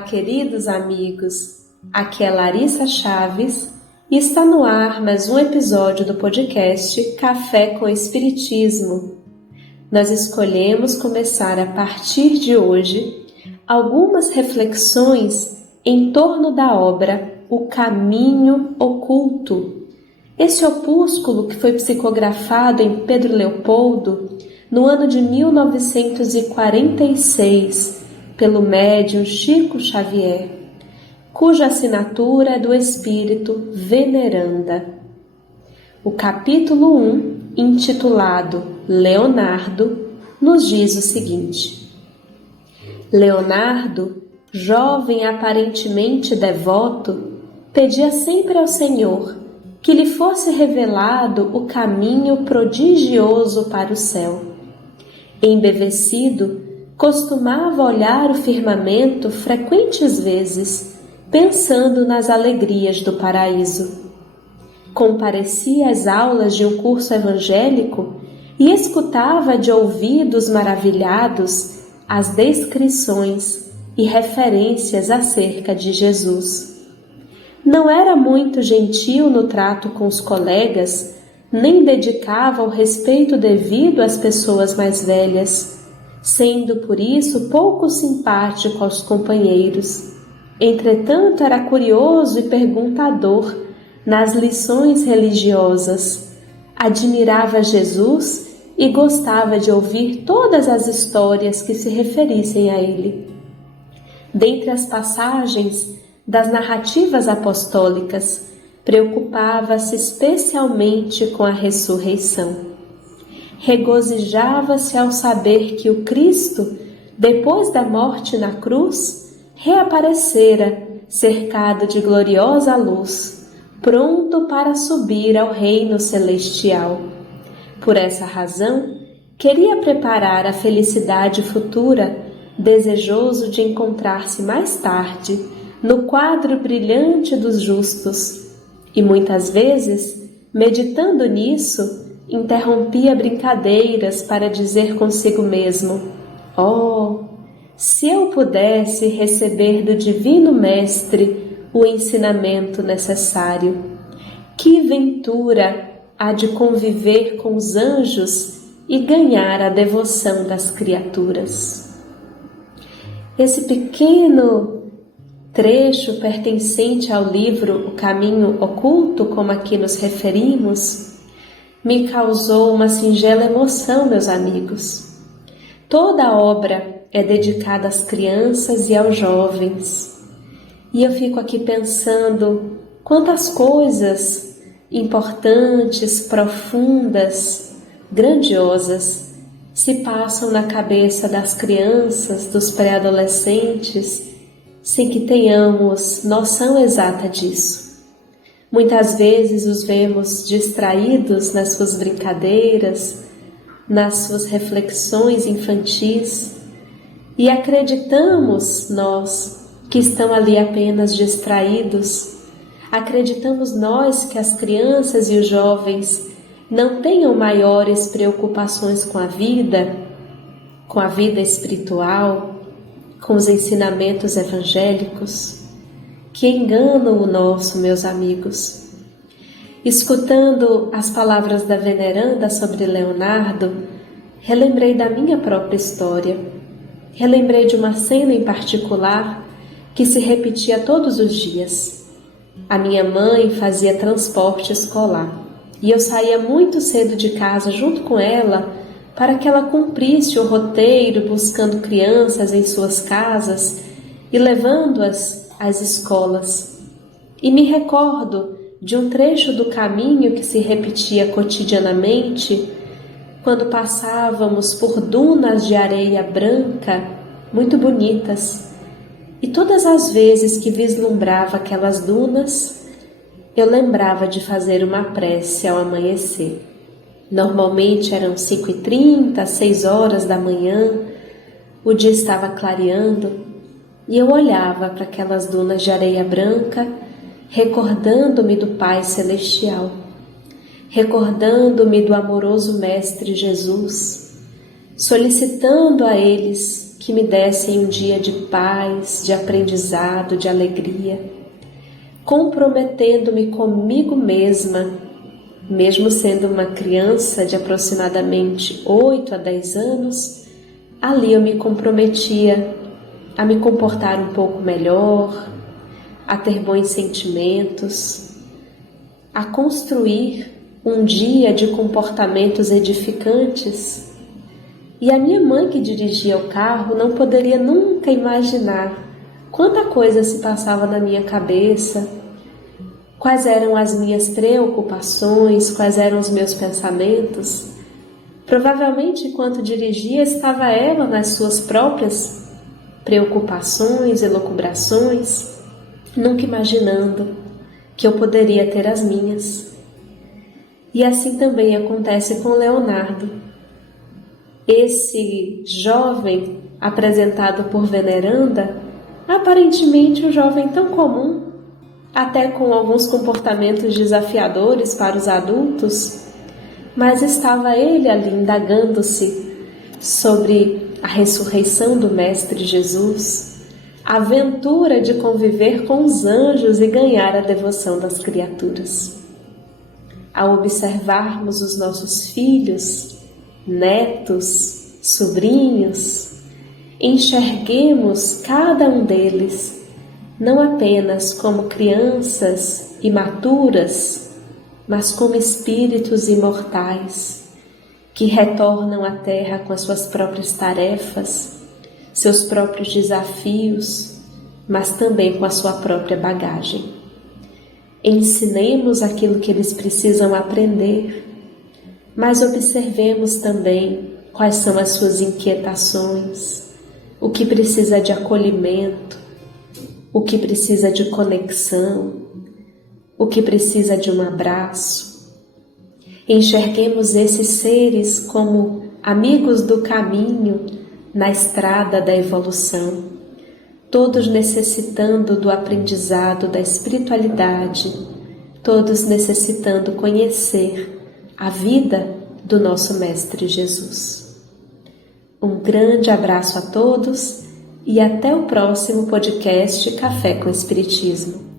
queridos amigos, aqui é Larissa Chaves e está no ar mais um episódio do podcast Café com Espiritismo. Nós escolhemos começar a partir de hoje algumas reflexões em torno da obra O Caminho Oculto. Esse opúsculo que foi psicografado em Pedro Leopoldo no ano de 1946 pelo médium Chico Xavier, cuja assinatura é do espírito Veneranda. O capítulo 1, intitulado Leonardo, nos diz o seguinte: Leonardo, jovem aparentemente devoto, pedia sempre ao Senhor que lhe fosse revelado o caminho prodigioso para o céu. Embevecido, costumava olhar o firmamento frequentes vezes, pensando nas alegrias do paraíso. Comparecia às aulas de um curso evangélico e escutava de ouvidos maravilhados as descrições e referências acerca de Jesus. Não era muito gentil no trato com os colegas, nem dedicava o respeito devido às pessoas mais velhas, sendo por isso pouco simpático aos companheiros. Entretanto, era curioso e perguntador nas lições religiosas. Admirava Jesus e gostava de ouvir todas as histórias que se referissem a ele. Dentre as passagens das narrativas apostólicas, preocupava-se especialmente com a ressurreição. Regozijava-se ao saber que o Cristo, depois da morte na cruz, reaparecera, cercado de gloriosa luz, pronto para subir ao reino celestial. Por essa razão, queria preparar a felicidade futura, desejoso de encontrar-se mais tarde no quadro brilhante dos justos. E muitas vezes, meditando nisso, interrompia brincadeiras para dizer consigo mesmo: Oh, se eu pudesse receber do Divino Mestre o ensinamento necessário! Que ventura há de conviver com os anjos e ganhar a devoção das criaturas! Esse pequeno trecho pertencente ao livro O Caminho Oculto, como aqui nos referimos, me causou uma singela emoção, meus amigos. Toda a obra é dedicada às crianças e aos jovens. E eu fico aqui pensando quantas coisas importantes, profundas, grandiosas se passam na cabeça das crianças, dos pré-adolescentes, sem que tenhamos noção exata disso. Muitas vezes os vemos distraídos nas suas brincadeiras, nas suas reflexões infantis, e acreditamos nós que estão ali apenas distraídos, acreditamos nós que as crianças e os jovens não tenham maiores preocupações com a vida espiritual, com os ensinamentos evangélicos. Que engano o nosso, meus amigos! Escutando as palavras da Veneranda sobre Leonardo, relembrei da minha própria história. Relembrei de uma cena em particular que se repetia todos os dias. A minha mãe fazia transporte escolar e eu saía muito cedo de casa junto com ela para que ela cumprisse o roteiro buscando crianças em suas casas e levando-as às escolas. E me recordo de um trecho do caminho que se repetia cotidianamente quando passávamos por dunas de areia branca muito bonitas. E todas as vezes que vislumbrava aquelas dunas, eu lembrava de fazer uma prece ao amanhecer. Normalmente eram 5h30, 6 horas da manhã, o dia estava clareando e eu olhava para aquelas dunas de areia branca, recordando-me do Pai Celestial, recordando-me do amoroso Mestre Jesus, solicitando a eles que que me dessem um dia de paz, de aprendizado, de alegria, comprometendo-me comigo mesma, mesmo sendo uma criança de aproximadamente 8 a 10 anos, ali eu me comprometia a me comportar um pouco melhor, a ter bons sentimentos, a construir um dia de comportamentos edificantes. E a minha mãe, que dirigia o carro, não poderia nunca imaginar quanta coisa se passava na minha cabeça, quais eram as minhas preocupações, quais eram os meus pensamentos. Provavelmente, enquanto dirigia, estava ela nas suas próprias preocupações, elucubrações, nunca imaginando que eu poderia ter as minhas. E assim também acontece com Leonardo. Esse jovem apresentado por Veneranda, aparentemente um jovem tão comum, até com alguns comportamentos desafiadores para os adultos, mas estava ele ali indagando-se sobre a ressurreição do Mestre Jesus, a aventura de conviver com os anjos e ganhar a devoção das criaturas. Ao observarmos os nossos filhos, netos, sobrinhos, enxerguemos cada um deles não apenas como crianças imaturas, mas como espíritos imortais que retornam à Terra com as suas próprias tarefas, seus próprios desafios, mas também com a sua própria bagagem. Ensinemos aquilo que eles precisam aprender, mas observemos também quais são as suas inquietações, o que precisa de acolhimento, o que precisa de conexão, o que precisa de um abraço. Enxerguemos esses seres como amigos do caminho na estrada da evolução, todos necessitando do aprendizado da espiritualidade, todos necessitando conhecer a vida do nosso Mestre Jesus. Um grande abraço a todos e até o próximo podcast Café com Espiritismo.